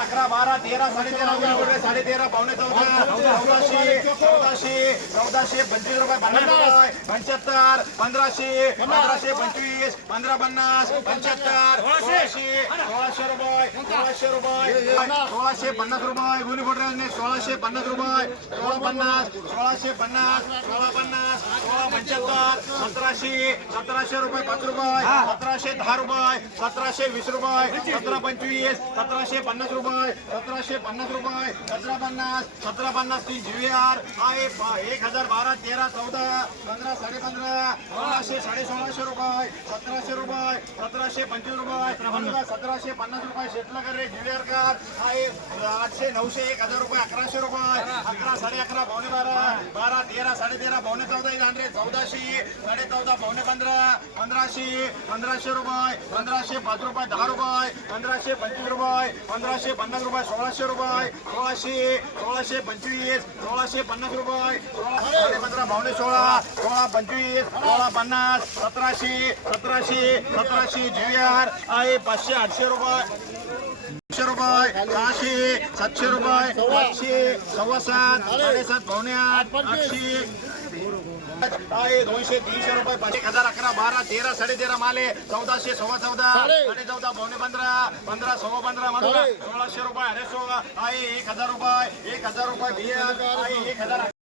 अकरा बारा तेरा साडे तेरा साडे तेरा पावणे चौदा चौदाशे चौदाशे चौदाशे पंचवीस रुपये पन्नास रुपये पंच्याहत्तर पंधराशे पंधराशे पंचवीस पंधरा पन्नास पंच्याहत्तर सोळाशे सोळाशे रुपये सोळाशे रुपये सोळाशे पन्नास रुपये सोळाशे पन्नास रुपये सोळा पन्नास सोळाशे पन्नास सोळा पन्नास सोळा पंच्याहत्तर सतराशे सतराशे रुपये पाच रुपये सतराशे दहा रुपये सतराशे वीस रुपये सतरा पंचवीस सतराशे पन्नास रुपये सतराशे पन्नास रुपये सतरा पन्नास सतरा पन्नास तीन जी आर आहे एक हजार बारा तेरा चौदा पंधरा साडे पंधरा सोळाशे साडे सोळाशे रुपये सतराशे रुपये सतराशे पंचवीस रुपये सतराशे पन्नास रुपये शेतला करे जी आर कार. आहे आठशे नऊशे एक हजार रुपये अकराशे रुपये अकरा साडे अकरा पावणे बारा बारा तेरा साडे तेरा पावणे चौदा एक हंड्रेड चौदाशे साडे चौदा पावणे पंधरा पंधराशे पंधराशे रुपये पंधराशे पाच रुपये दहा रुपये पंधराशे पंचवीस रुपये पंधराशे पन्नास रुपये सोळाशे रुपये सोळाशे सोळाशे पंचवीस सोळाशे पन्नास रुपये साडे पंधरा पावणे सोळा सोळा पंचवीस सोळा पन्नास सतराशे सतराशे सतराशे जी आर आहे पाचशे आठशे रुपये. रुपये सहाशे सातशे रुपये पाचशे सव्वा सात साडेसात पावणे आठ आठशे. दोनशे तीनशे रुपये एक हजार अकरा बारा तेरा साडे तेरा माले चौदाशे सव्वा चौदा साडे. चौदा पावणे पंधरा पंधरा सव्वा पंधरा सोळाशे रुपये अरे सोळा आहे एक हजार रुपये एक हजार रुपये बिया. आहे एक हजार